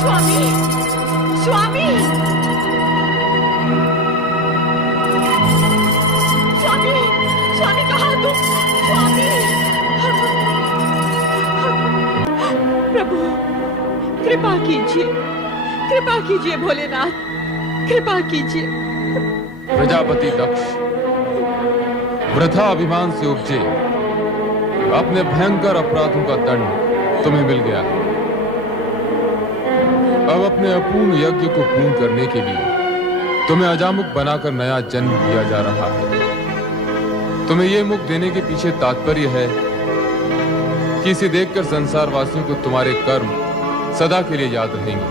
स्वामी, स्वामी, स्वामी, स्वामी कहाँ तुम? स्वामी, प्रभु कृपा कीजिए, कृपा कीजिए भोलेनाथ, कृपा कीजिए। प्रजापति दक्ष वृथा अभिमान से उपजे अपने भयंकर अपराधों का दंड तुम्हें मिल गया है। अब अपने अपूर्ण यज्ञ को पूर्ण करने के लिए तुम्हें अजामुख बनाकर नया जन्म दिया जा रहा है। तुम्हें यह मुख देने के पीछे तात्पर्य है कि इसे देखकर संसार वासियों को तुम्हारे कर्म सदा के लिए याद रहेंगे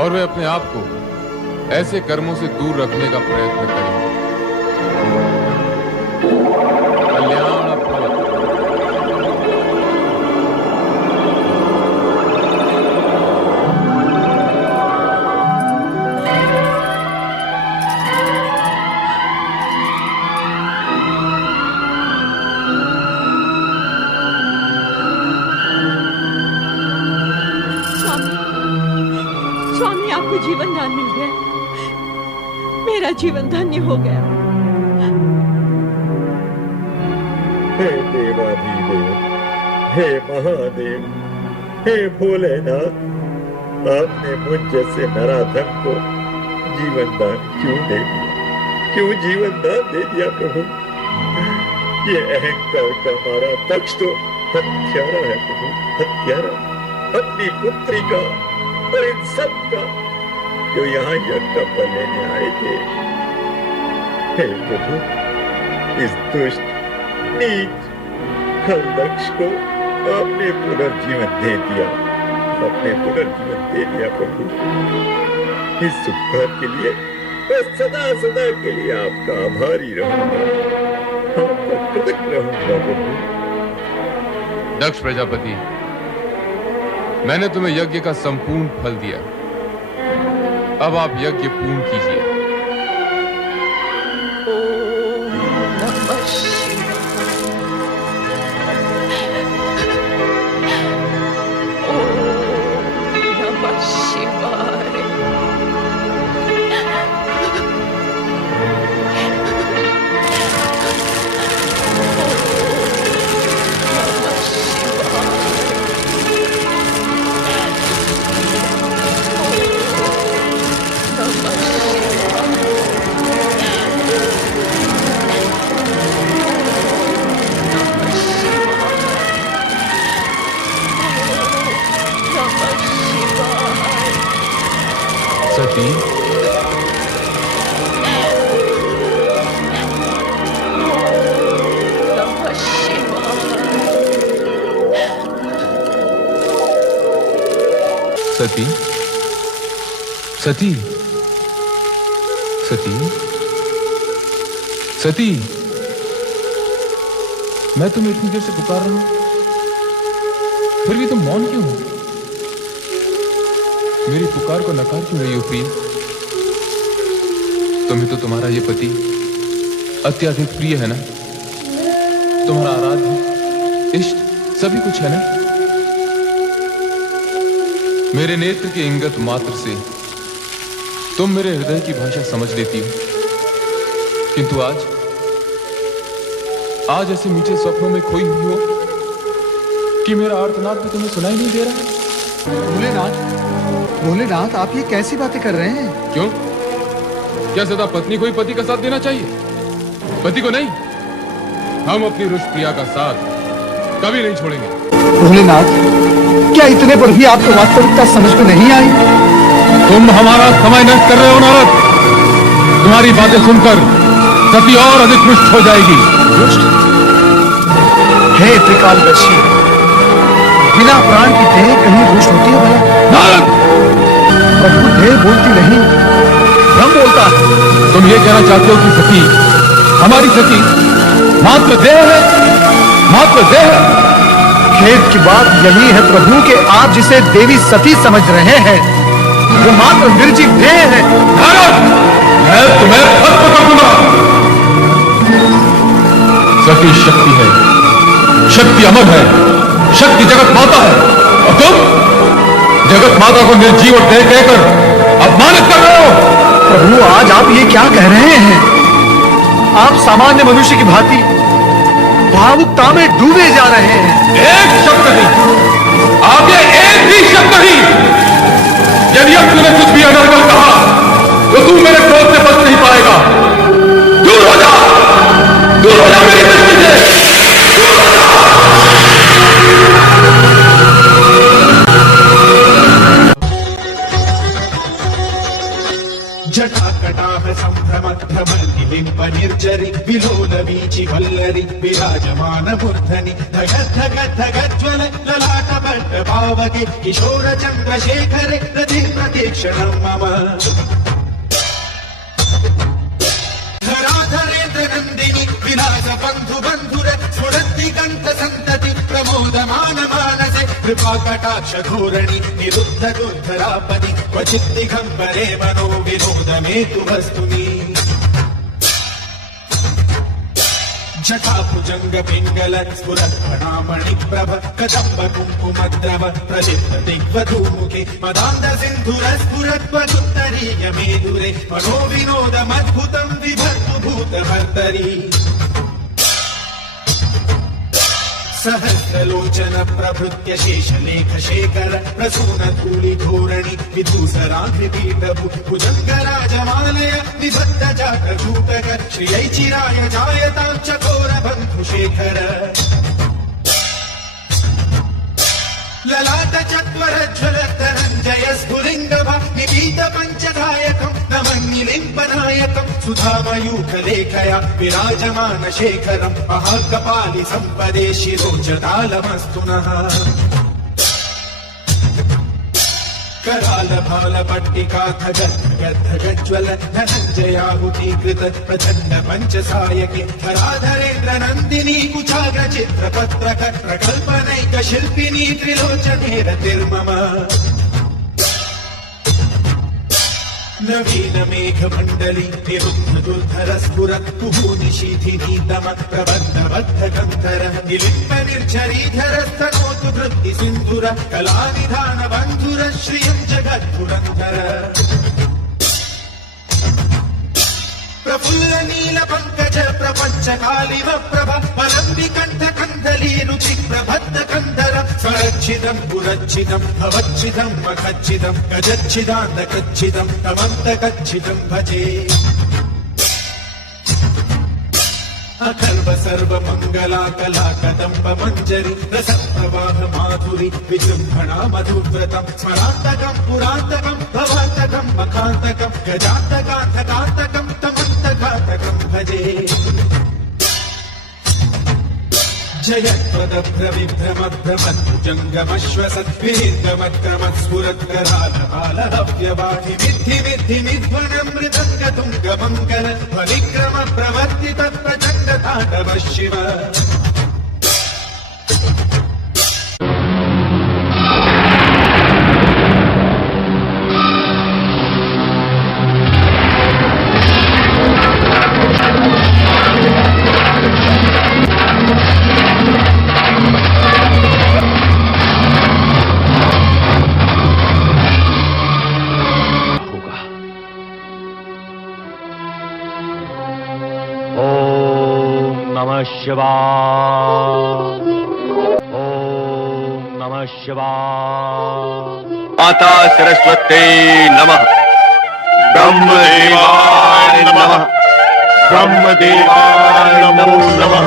और वे अपने आप को ऐसे कर्मों से दूर रखने का प्रयत्न करेंगे। कल्याण भवतु। स्वामी, स्वामी आपको जीवन दान मिल गया, मेरा जीवन धन्य हो गया। हे देवाधिदेव, हे महादेव, हे भोलेनाथ, आपने मुझ जैसे नराधम को जीवन दान क्यों दे दिया? क्यों जीवन दान दे दिया प्रभु? ये अहंकार का मारा दक्ष तो हत्यारा है प्रभु, हत्यारा। अपनी पुत्री का और इन सब का जो यहाँ यज्ञ का फल लेने आए थे। हे प्रभु, इस दुष्ट नीच खल दक्ष को आपने पुनर्जीवन दे दिया, आपने पुनर्जीवन दे दिया प्रभु। इस उपकार के लिए मैं सदा सदा के लिए आपका आभारी रहूंगा, आपका कृतज्ञ रहूंगा प्रभु। दक्ष प्रजापति, मैंने तुम्हें यज्ञ का संपूर्ण फल दिया, अब आप यज्ञ पूर्ण कीजिए। ओम नमः शिवाय। ओम नमः शिवाय। सती, सती, सती, सती, सती, मैं तुम्हें इतनी देर से पुकार रहा हूं, फिर भी तुम मौन क्यों हो? मेरी पुकार को नकार क्यों रही हो प्रिय? तुम्हें तो तुम्हारा ये पति अत्यधिक प्रिय है ना? तुम्हारा आराध्य इष्ट सभी कुछ है ना? मेरे नेत्र के इंगत मात्र से तुम मेरे हृदय की भाषा समझ लेती हो, किंतु आज ऐसे मीठे स्वप्नों में खोई हुई हो कि मेरा आर्तनाद भी तुम्हें सुनाई नहीं दे रहा। भोलेनाथ, भोलेनाथ, आप ये कैसी बातें कर रहे हैं? क्यों? क्या सदा पत्नी को ही पति का साथ देना चाहिए, पति को नहीं? हम अपनी रुष प्रिया का साथ कभी नहीं छोड़ेंगे। भोलेनाथ, क्या इतने पर भी आपको वास्तविकता समझ में नहीं आई? तुम हमारा समय नष्ट कर रहे हो नारद। तुम्हारी बातें सुनकर सती और अधिक रुष्ट हो जाएगी। रुष्ट? हे त्रिकालदर्शी, बिना प्राण की देह कहीं रुष्ट होती है भला? नारद! प्रभु देह बोलती नहीं, भ्रम बोलता है। तुम ये कहना चाहते हो कि सती, हमारी सती मात्र देह है, मात्र देह है? खेद की बात यही है प्रभु कि आप जिसे देवी सती समझ रहे हैं वो मात्र निर्जीव देह है। नारद! मैं तुम्हें खत्म कर दूंगा। सती शक्ति है, शक्ति अमर है, शक्ति जगत माता है, और जगत माता को निर्जीव और देह कहकर अपमानित कर रहे हो। प्रभु, आज आप ये क्या कह रहे हैं? आप सामान्य मनुष्य की भांति भावुकता में डूबे जा रहे हैं। एक शब्द नहीं, आगे एक भी शब्द नहीं। यदि अब तूने कुछ भी अनर्गल कहा तो तू मेरे क्रोध से बच नहीं पाएगा। दूर हो जा, दूर हो जा मेरी दृष्टि से। जटाकटाह संभ्रमध्रमलिलिम्ब निर्जरि विलोल वीचि वल्लरि विराजमान मूर्धनि धगद् धगद् धगज्ज्वल ललाट पट्ट पावके किशोर चन्द्रशेखरे रति प्रतीक्षणं मम धराधरेन्द्र नन्दिनि विलास बन्धु बन्धुर स्फुरन्ति कण्ठ सन्तति प्रमोदमान मानसे कृपा कटाक्ष धोरणि निरुद्ध दुर्धरापदि क्वचित् दिगम्बरे मनो विनोदमेतु वस्तुनि जटाभुजंग पिंगल स्फुरत्फणामणि प्रभ कदम्ब कुङ्कुमद्रव प्रलिप्त दिग्वधूमुखे मदान्ध सिन्धुर स्फुरत्वदुत्तरीय मेधुरे मनो विनोदमद्भुतं विभर्तु भूतभर्तरि सहस्रलोचन प्रभृत्य शेषलेख शेखर प्रसून धूलि धोरणि विधूसराग्निपीठभु भुजङ्गराजमालय निबद्ध जाटजूटक श्रियै चिराय जायतां चकोर बन्धु शेखर ललाट चत्वर ज्वल धनञ्जय स्फुलिङ्गभ निपीत पञ्चधायकं नमन्निलिम्बनायकं सुधामयूखलेखया विराजमान शेखरं महाकपालि सम्पदे शिरोजतालमस्तु नः कराल भाल पट्टिका धगज्ज्वल धनञ्जयाहुतीकृत प्रचण्ड पञ्चसायके धराधरेन्द्र नन्दिनी कुचाग्र चित्रपत्रक प्रकल्पनैक शिल्पिनी त्रिलोचने रतिर्मम नवीन मेघ मंडली निरुद्ध दुर्धर स्फुरत् कुहूनिशीथिनी दम प्रबद्ध बद्ध गन्धर निलिम्ब निर्झरीधर स्तनोतु वृत्ति सिन्धुर कलानिधान बन्धुर श्रियं जगद्पुरन्धर प्रफुल्ल नील पंकज प्रपंच कालिव प्रभ पलम्बि कंठ कंदली रुचि प्रबद्ध कंदर स्वरच्छिदं पुरच्छिदं भवच्छिदं मखच्छिदं गजच्छिदान्तकच्छिदं तमन्तकच्छिदं भजे अखर्व सर्व मंगला कला कदम्ब मंजरी रस प्रवाह माधुरी विजृंभणा मधुव्रतम स्मरान्तकं पुरान्तकं भवान्तकं मखान्तकं गजान्तकान्तकान्तकं तमन्तकान्तकं भजे जयत्वदभ्रविभ्रमभ्रमद्भुजङ्गमश्वसद्विनिर्गमत्क्रमत्स्फुरत्करालहालहव्यवाहि मिद्धि मिद्धि मिध्वनं मृदङ्गतुङ्गमङ्गल फलिक्रम प्रवर्तित प्रचण्डताण्डव शिव शिवाय ओम नमः शिवाय। माता सरस्वती नमः। ब्रह्मदेवाय नमः। ब्रह्मदेवाय नमो नमः।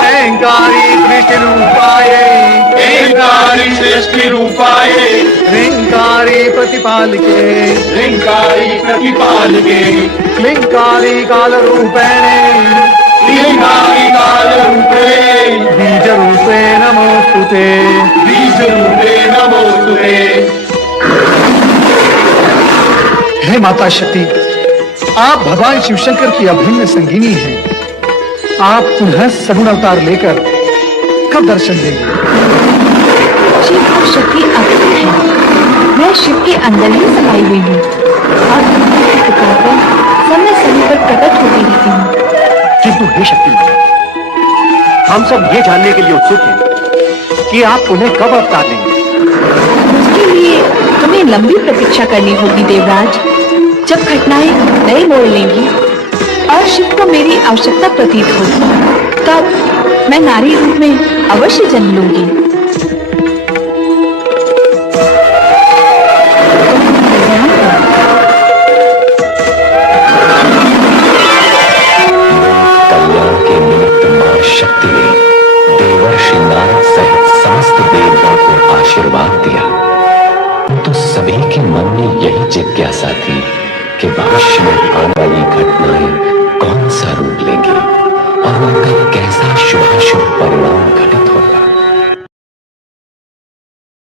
ह्रींकारी सृष्टि रूपाय ह्रींकारी सृष्टि रूपाय ह्रींकारी प्रतिपालके ह्रींकारी प्रतिपालके क्लींकारी काल रूपेणे ह्रींकारी काल रूपे बीज रूपे नमोस्तुते बीज रूपे नमोस्तुते। हे माता शक्ति, आप भगवान शिवशंकर की अभिन्न संगिनी हैं। आप पुनः सगुण अवतार लेकर कब दर्शन देंगे? शिव और शक्ति अद्भुत है। मैं शिव के अंदर ही समाई हुई हूँ और उनकी कृपा पर समय समय पर प्रकट होती रहती हूँ। किंतु हे शक्ति, हम सब ये जानने के लिए उत्सुक हैं कि आप उन्हें कब अवतार लेंगे। उसके लिए तुम्हें लंबी प्रतीक्षा करनी होगी देवराज। जब घटनाएं नए मोड़ लेंगी और शिव को मेरी आवश्यकता प्रतीत होगी, तब मैं नारी रूप में अवश्य जन्म लूंगी। कल्याण के निमित्त मां शक्ति ने देवर्षि नारद सहित समस्त देवताओं को आशीर्वाद दिया। तो सभी के मन में यही जिज्ञासा थी कि भविष्य में आने वाली घटनाएं कौन सा रूप लेंगी और उनका